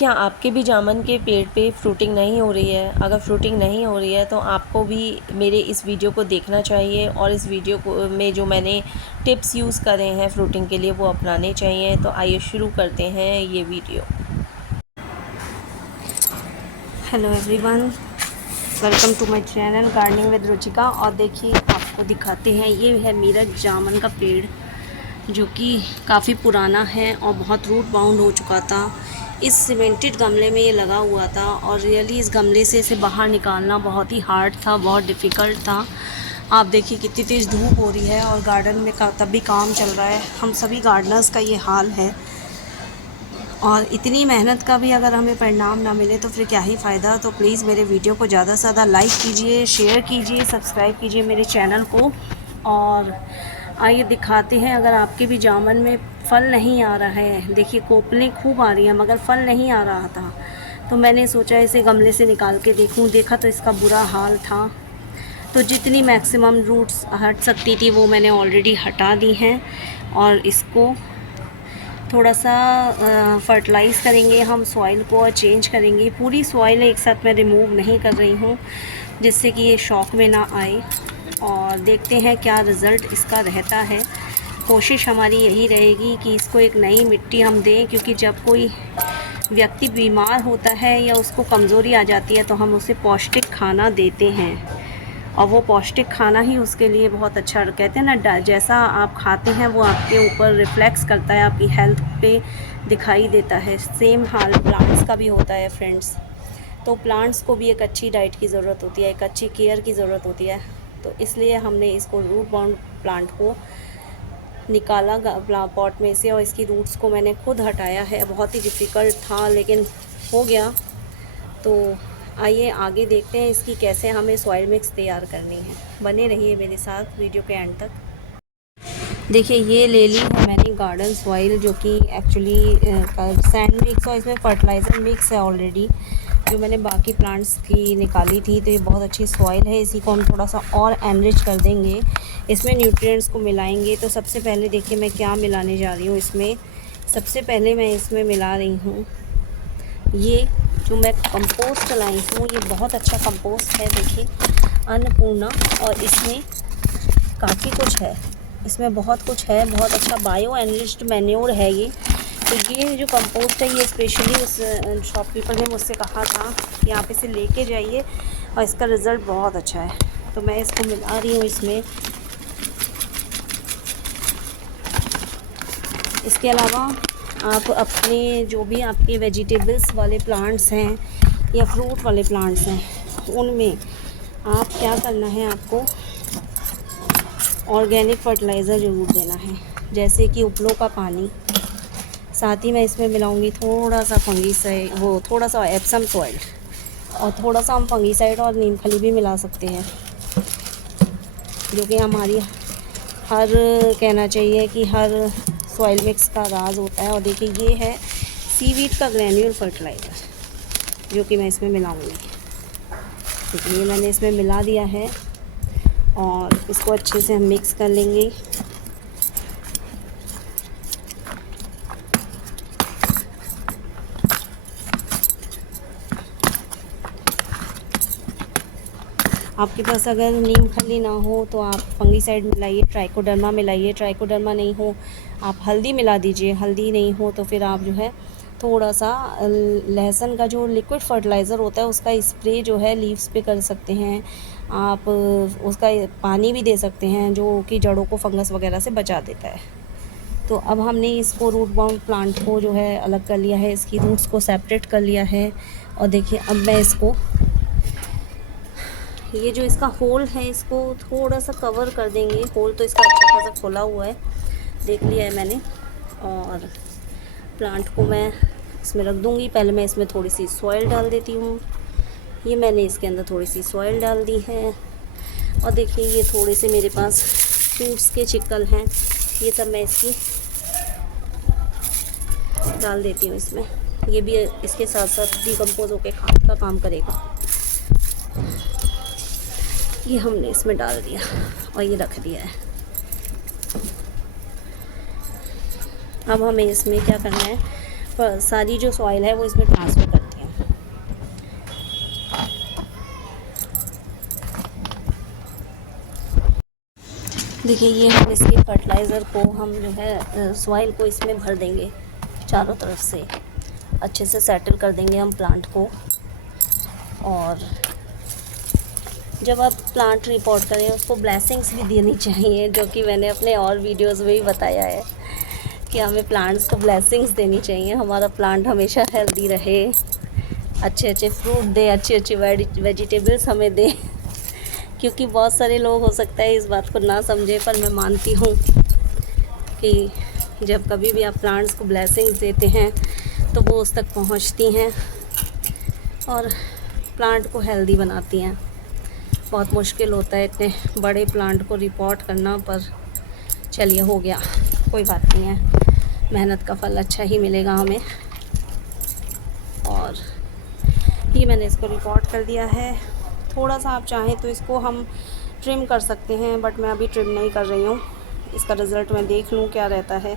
क्या आपके भी जामुन के पेड़ पे फ्रूटिंग नहीं हो रही है? अगर फ्रूटिंग नहीं हो रही है तो आपको भी मेरे इस वीडियो को देखना चाहिए और इस वीडियो को में जो मैंने टिप्स यूज़ करे हैं फ्रूटिंग के लिए वो अपनाने चाहिए। तो आइए शुरू करते हैं ये video. Hello everyone, welcome to my channel gardening with Ruchika. और देखिए आपको दिखाते हैं, ये है मेरा जामुन का पेड़ जो कि काफ़ी पुराना है और बहुत रूट बाउंड हो चुका था। इस सीमेंटेड गमले में ये लगा हुआ था और रियली इस गमले से इसे बाहर निकालना बहुत ही हार्ड था, बहुत डिफ़िकल्ट था। आप देखिए कितनी तेज़ धूप हो रही है और गार्डन में तब भी काम चल रहा है। हम सभी गार्डनर्स का ये हाल है और इतनी मेहनत का भी अगर हमें परिणाम ना मिले तो फिर क्या ही फ़ायदा। तो प्लीज़ मेरे वीडियो को ज़्यादा से ज़्यादा लाइक कीजिए, शेयर कीजिए, सब्सक्राइब कीजिए मेरे चैनल को। और आइए दिखाते हैं, अगर आपके भी जामुन में फल नहीं आ रहा है, देखिए कोपलें खूब आ रही हैं मगर फल नहीं आ रहा था, तो मैंने सोचा इसे गमले से निकाल के देखूं। देखा तो इसका बुरा हाल था। तो जितनी मैक्सिमम रूट्स हट सकती थी वो मैंने ऑलरेडी हटा दी हैं और इसको थोड़ा सा फर्टिलाइज़ करेंगे हम, सॉइल को और चेंज करेंगे। पूरी सॉइल एक साथ मैं रिमूव नहीं कर रही हूँ जिससे कि ये शॉक में ना आए। और देखते हैं क्या रिज़ल्ट इसका रहता है। कोशिश हमारी यही रहेगी कि इसको एक नई मिट्टी हम दें, क्योंकि जब कोई व्यक्ति बीमार होता है या उसको कमज़ोरी आ जाती है तो हम उसे पौष्टिक खाना देते हैं और वो पौष्टिक खाना ही उसके लिए बहुत अच्छा। कहते हैं ना, जैसा आप खाते हैं वो आपके ऊपर रिफ्लेक्स करता है, आपकी हेल्थ पे दिखाई देता है। सेम हाल प्लांट्स का भी होता है फ्रेंड्स। तो प्लांट्स को भी एक अच्छी डाइट की ज़रूरत होती है, एक अच्छी केयर की ज़रूरत होती है। तो इसलिए हमने इसको रूट बाउंड प्लांट को निकाला पॉट में से और इसकी रूट्स को मैंने खुद हटाया है। बहुत ही डिफ़िकल्ट था लेकिन हो गया। तो आइए आगे देखते हैं इसकी कैसे हमें सॉइल मिक्स तैयार करनी है। बने रहिए मेरे साथ वीडियो के एंड तक। देखिए ये ले ली है मैंने गार्डन सॉइल, जो कि एक्चुअली सैंड मिक्स और इसमें फर्टिलाइज़र मिक्स है ऑलरेडी, जो मैंने बाकी प्लांट्स की निकाली थी। तो ये बहुत अच्छी सॉइल है, इसी को हम थोड़ा सा और एनरिच कर देंगे, इसमें न्यूट्रिएंट्स को मिलाएंगे। तो सबसे पहले देखिए मैं क्या मिलाने जा रही हूँ इसमें। सबसे पहले मैं इसमें मिला रही हूँ ये जो मैं कंपोस्ट लाई हूँ, ये बहुत अच्छा कंपोस्ट है। देखिए अन्नपूर्णा, और इसमें काफ़ी कुछ है, इसमें बहुत कुछ है, बहुत अच्छा बायो एनरिच्ड मैन्योर है ये। तो ये जो कंपोस्ट है ये स्पेशली उस शॉपकीपर ने मुझसे कहा था कि आप इसे लेके जाइए और इसका रिज़ल्ट बहुत अच्छा है। तो मैं इसको मिला रही हूँ इसमें। इसके अलावा आप अपने जो भी आपके वेजिटेबल्स वाले प्लांट्स हैं या फ्रूट वाले प्लांट्स हैं उनमें आप क्या करना है, आपको ऑर्गेनिक फर्टिलाइज़र ज़रूर देना है, जैसे कि उपलों का पानी। साथ ही मैं इसमें मिलाऊंगी थोड़ा सा फंगीसाइड, वो थोड़ा सा एप्सम सॉइल, और थोड़ा सा हम फंगीसाइड और नीम खली भी मिला सकते हैं, जो कि हमारी हर कहना चाहिए कि हर सॉइल मिक्स का राज होता है। और देखिए ये है सीवीड का ग्रैन्यूल फर्टिलाइज़र, जो कि मैं इसमें मिलाऊंगी। तो ये मैंने इसमें मिला दिया है और इसको अच्छे से हम मिक्स कर लेंगे। आपके पास अगर नीम खली ना हो तो आप फंगीसाइड मिलाइए, ट्राइकोडर्मा मिलाइए। ट्राइकोडर्मा नहीं हो आप हल्दी मिला दीजिए। हल्दी नहीं हो तो फिर आप जो है थोड़ा सा लहसुन का जो लिक्विड फर्टिलाइज़र होता है उसका स्प्रे जो है लीव्स पे कर सकते हैं आप। उसका पानी भी दे सकते हैं जो कि जड़ों को फंगस वगैरह से बचा देता है। तो अब हमने इसको रूट बाउंड प्लांट को जो है अलग कर लिया है, इसकी रूट्स को सेपरेट कर लिया है। और देखिए अब मैं इसको, ये जो इसका होल है इसको थोड़ा सा कवर कर देंगे। होल तो इसका अच्छा खासा खुला हुआ है, देख लिया है मैंने। और प्लांट को मैं इसमें रख दूँगी। पहले मैं इसमें थोड़ी सी सॉइल डाल देती हूँ। ये मैंने इसके अंदर थोड़ी सी सॉइल डाल दी है। और देखिए ये थोड़े से मेरे पास फ्रूट्स के चिक्कल हैं, ये सब मैं इसकी डाल देती हूँ इसमें। ये भी इसके साथ साथ डिकम्पोज होकर खाद का काम करेगा। ये हमने इसमें डाल दिया और ये रख दिया है। अब हमें इसमें क्या करना है, सारी जो सॉइल है वो इसमें ट्रांसफ़र करती हैं। देखिए ये हम इसके फर्टिलाइज़र को हम जो है सॉइल को इसमें भर देंगे चारों तरफ से, अच्छे से सेटल कर देंगे हम प्लांट को। और जब आप प्लांट रिपोर्ट करें उसको ब्लेसिंग्स भी देनी चाहिए, जो कि मैंने अपने और वीडियोस में भी बताया है कि हमें प्लांट्स को ब्लेसिंग्स देनी चाहिए। हमारा प्लांट हमेशा हेल्दी रहे, अच्छे अच्छे फ्रूट दे, अच्छे अच्छे वेजिटेबल्स हमें दे। क्योंकि बहुत सारे लोग हो सकता है इस बात को ना समझे, पर मैं मानती हूँ कि जब कभी भी आप प्लांट्स को ब्लेसिंग्स देते हैं तो वो उस तक पहुँचती हैं और प्लांट को हेल्दी बनाती हैं। बहुत मुश्किल होता है इतने बड़े प्लांट को रिपोर्ट करना, पर चलिए हो गया, कोई बात नहीं है, मेहनत का फल अच्छा ही मिलेगा हमें। और ये मैंने इसको रिपोर्ट कर दिया है। थोड़ा सा आप चाहें तो इसको हम ट्रिम कर सकते हैं, बट मैं अभी ट्रिम नहीं कर रही हूँ। इसका रिज़ल्ट मैं देख लूँ क्या रहता है,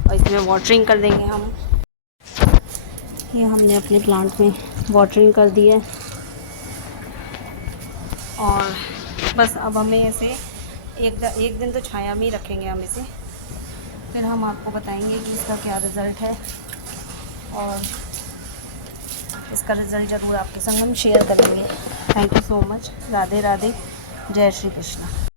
और इसमें वाटरिंग कर देंगे हम। ये हमने अपने प्लांट में वाटरिंग कर दी है और बस अब हमें ऐसे एक दिन तो छाया में ही रखेंगे हम इसे, फिर हम आपको बताएंगे कि इसका क्या रिज़ल्ट है। और इसका रिज़ल्ट ज़रूर आपके संग हम शेयर करेंगे। Thank you so much. Radhe Radhe, जय श्री कृष्णा।